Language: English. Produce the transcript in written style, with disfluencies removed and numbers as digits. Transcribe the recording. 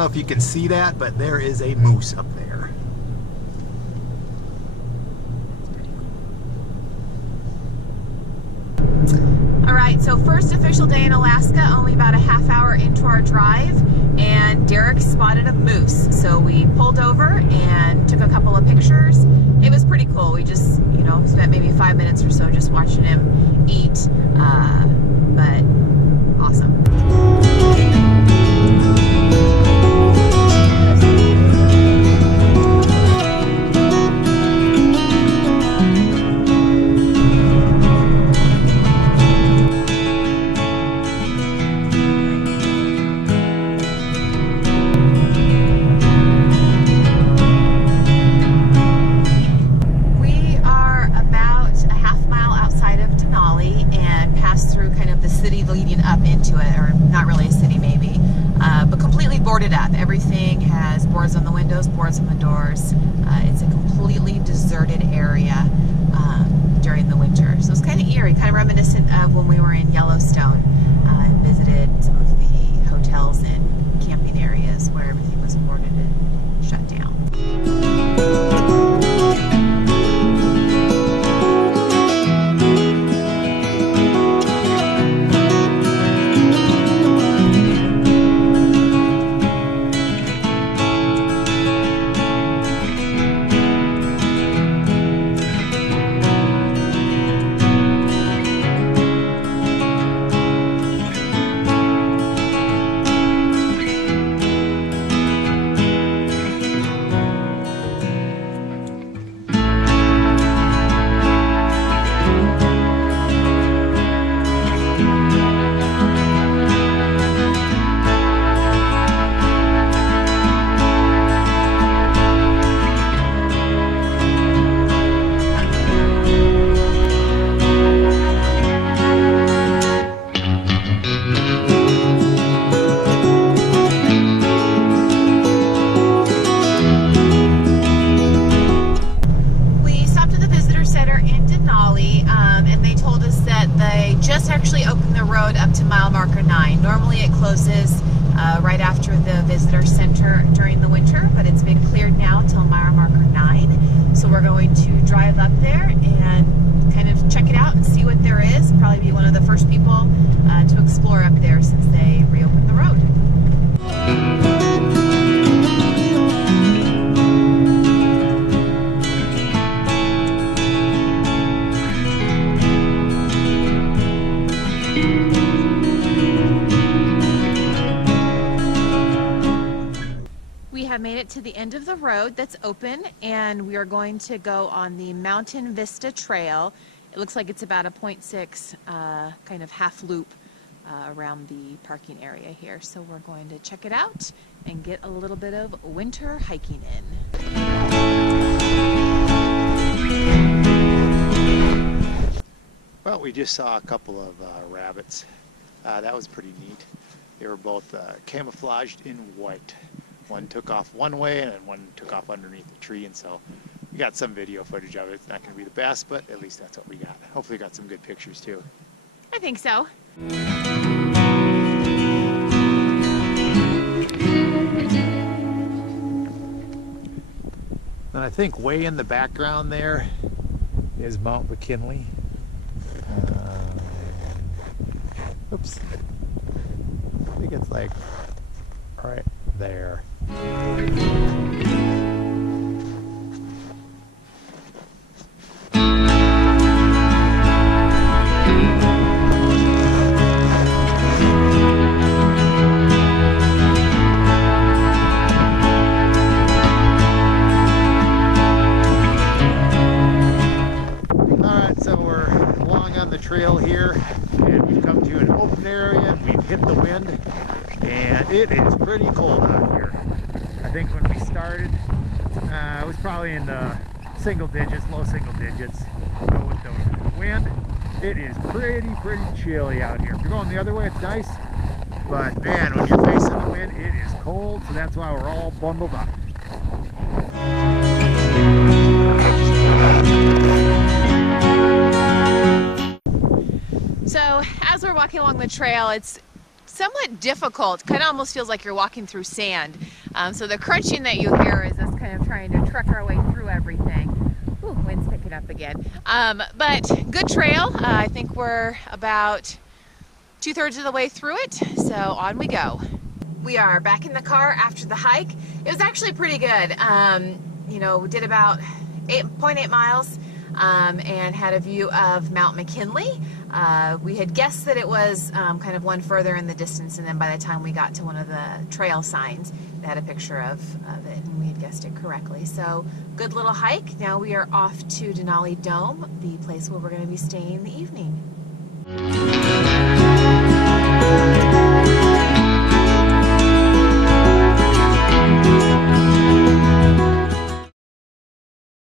know if you can see that, but there is a moose up there. All right, so first official day in Alaska, only about a half hour into our drive, and Derek spotted a moose. So we pulled over and took a couple of pictures. It was pretty cool. We just, you know, spent maybe 5 minutes or so just watching him eat, but awesome. Leading up into it, or not really a city maybe, but completely boarded up. Everything has boards on the windows, boards on the doors. It's a completely deserted area during the winter. So it's kind of eerie, kind of reminiscent of when we were in Yellowstone and visited some of the hotels and camping areas where everything was boarded and shut down. Actually opened the road up to mile marker 9. Normally it closes right after the visitor center during the winter, but it's been cleared now till mile marker 9. So we're going to drive up there and kind of check it out and see what there is. Probably be one of the first people to explore up there since they reopened the road. Have made it to the end of the road that's open, and we are going to go on the Mountain Vista Trail. It looks like it's about a 0.6 kind of half loop around the parking area here. So we're going to check it out and get a little bit of winter hiking in. Well, we just saw a couple of rabbits. That was pretty neat. They were both camouflaged in white. One took off one way and then one took off underneath the tree, and so we got some video footage of it. It's not going to be the best, but at least that's what we got. Hopefully we got some good pictures too. I think so. And I think way in the background there is Mount McKinley. Oops. I think it's like right there. Trail here, and we've come to an open area. We've hit the wind, and it is pretty cold out here. I think when we started, it was probably in the single digits, low single digits. But with the wind, it is pretty chilly out here. If you're going the other way, it's nice, but man, when you're facing the wind, it is cold. So that's why we're all bundled up. So as we're walking along the trail, it's somewhat difficult. Kind of almost feels like you're walking through sand. So the crunching that you hear is us kind of trying to truck our way through everything. Ooh, wind's picking up again. But good trail. I think we're about 2/3 of the way through it, so on we go. We are back in the car after the hike. It was actually pretty good. You know, we did about 8.8 miles and had a view of Mount McKinley. We had guessed that it was kind of one further in the distance, and then by the time we got to one of the trail signs, they had a picture of it, and we had guessed it correctly. So good little hike. Now we are off to Denali Dome, the place where we're going to be staying the evening.